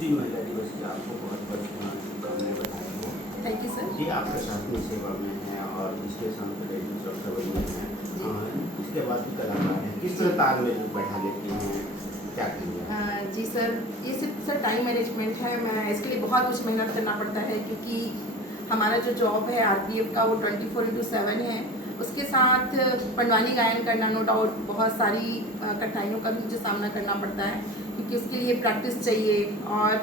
जी, महिला दिवस की आपको बहुत-बहुत शुभकामनाएँ बधाई हो। Thank you sir. जी, आप प्रशासनिक सेवा में हैं और स्टेशन पे रेडियो सुरक्षा बल में हैं। इसके बाद भी कलाकार हैं, किस तरह तालमेल बैठा लेती हैं? क्या कहेंगे आप? जी सर, ये सिर्फ सर टाइम मैनेजमेंट है। मैं इसके लिए बहुत कुछ मेहनत करना पड़ता है क्योंकि हमारा जो जॉब है आरपीएफ का वो 24/7 है। उसके साथ पंडवानी गायन करना नो डाउट बहुत सारी कठिनाइयों का भी मुझे सामना करना पड़ता है क्योंकि उसके लिए प्रैक्टिस चाहिए और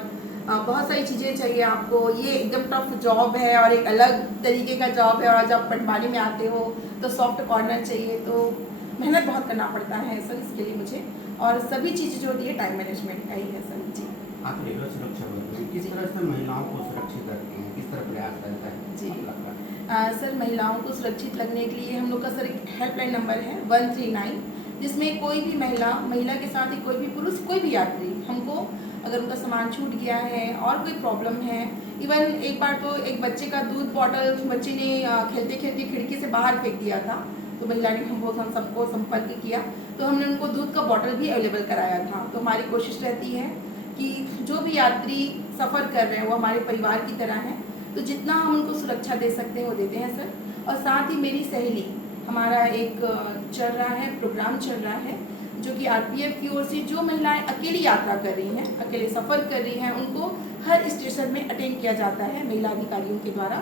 बहुत सारी चीज़ें चाहिए आपको। ये एकदम टफ जॉब है और एक अलग तरीके का जॉब है और जब पंडवानी में आते हो तो सॉफ्ट कॉर्नर चाहिए, तो मेहनत बहुत करना पड़ता है सर इसके लिए मुझे। और सभी चीज़ें जो होती है टाइम मैनेजमेंट का ही है सर। जी, आप रेडियो सुरक्षा बल में किस तरह से महिलाओं को सुरक्षित रखते हैं? किस तरह प्रयास रहता है? जी। आपका? सर महिलाओं को सुरक्षित लगने के लिए हम लोग का सर एक हेल्पलाइन नंबर है 139, जिसमें कोई भी महिला के साथ ही कोई भी पुरुष, कोई भी यात्री हमको अगर उनका सामान छूट गया है और कोई प्रॉब्लम है, इवन एक बार तो एक बच्चे का दूध बॉटल बच्चे ने खेलते खेलते खिड़की से बाहर फेंक दिया था, तो महिला ने हम सबको संपर्क किया तो हमने उनको दूध का बॉटल भी अवेलेबल कराया था। तो हमारी कोशिश रहती है कि जो भी यात्री सफ़र कर रहे हैं वो हमारे परिवार की तरह हैं, तो जितना हम उनको सुरक्षा दे सकते हैं वो देते हैं सर। और साथ ही मेरी सहेली, हमारा एक चल रहा है प्रोग्राम चल रहा है जो कि आरपीएफ की ओर से जो महिलाएं अकेली यात्रा कर रही हैं, अकेले सफ़र कर रही हैं, उनको हर स्टेशन में अटेंड किया जाता है महिला अधिकारियों के द्वारा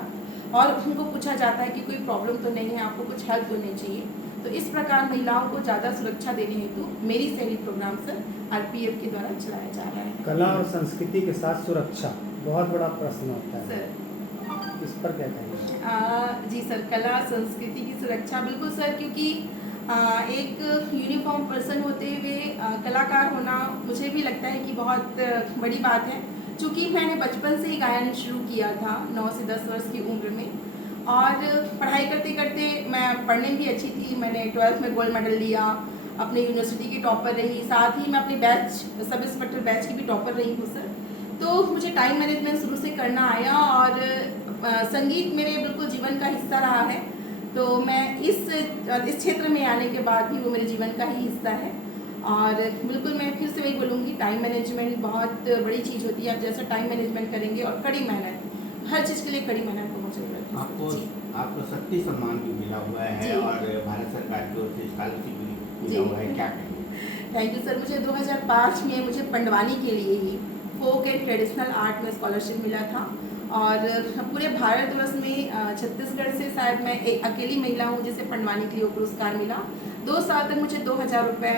और उनको पूछा जाता है कि कोई प्रॉब्लम तो नहीं है, आपको कुछ हेल्प तो नहीं चाहिए। तो इस प्रकार महिलाओं को ज़्यादा सुरक्षा देने हेतु मेरी सहेली प्रोग्राम सर आरपीएफ के द्वारा चलाया जा रहा है। कला और संस्कृति के साथ सुरक्षा बहुत बड़ा प्रश्न होता है सर इस पर क्या कहेंगे? जी सर, कला संस्कृति की सुरक्षा बिल्कुल सर, क्योंकि एक यूनिफॉर्म पर्सन होते हुए कलाकार होना मुझे भी लगता है कि बहुत बड़ी बात है। चूँकि मैंने बचपन से ही गायन शुरू किया था 9 से 10 वर्ष की उम्र में, और पढ़ाई करते करते मैं पढ़ने में भी अच्छी थी। मैंने 12th में गोल्ड मेडल लिया, अपने यूनिवर्सिटी की टॉपर रही, साथ ही मैं अपने बैच सब इंस्पेक्टर बैच की भी टॉपर रही हूँ सर। तो मुझे टाइम मैनेजमेंट शुरू से करना आया और संगीत मेरे बिल्कुल जीवन का हिस्सा रहा है। तो मैं इस क्षेत्र में आने के बाद भी वो मेरे जीवन का ही हिस्सा है। और बिल्कुल मैं फिर से वही बोलूँगी, टाइम मैनेजमेंट बहुत बड़ी चीज़ होती है। आप जैसा टाइम मैनेजमेंट करेंगे और कड़ी मेहनत, हर चीज़ के लिए कड़ी मेहनत बहुत ज़रूरत है। आपको शक्ति सम्मान भी मिला हुआ है और भारत सरकार की ओर से स्कॉलरशिप भी मिला हुआ है, क्या कहेंगे? Thank you sir. मुझे 2005 में मुझे पंडवानी के लिए ही फोक एंड ट्रेडिशनल आर्ट में स्कॉलरशिप मिला था और पूरे भारतवर्ष में छत्तीसगढ़ से शायद मैं एक अकेली महिला हूँ जिसे पंडवानी के लिए वो पुरस्कार मिला। 2 साल तक मुझे 2000 रुपये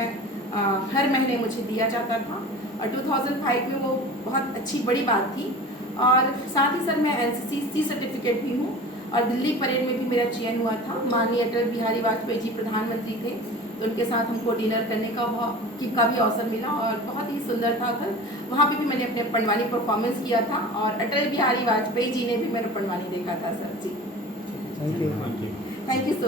हर महीने मुझे दिया जाता था और 2005 में वो बहुत अच्छी बड़ी बात थी। और साथ ही सर मैं एनसीसी सी सर्टिफिकेट भी हूँ और दिल्ली परेड में भी मेरा चयन हुआ था। माननीय अटल बिहारी वाजपेयी जी प्रधानमंत्री थे, तो उनके साथ हमको डिनर करने का भी अवसर मिला और बहुत ही सुंदर था सर। वहाँ पे भी मैंने अपने पंडवानी परफॉर्मेंस किया था और अटल बिहारी वाजपेयी जी ने भी मेरा पंडवानी देखा था सर। जी, thank you. Thank you so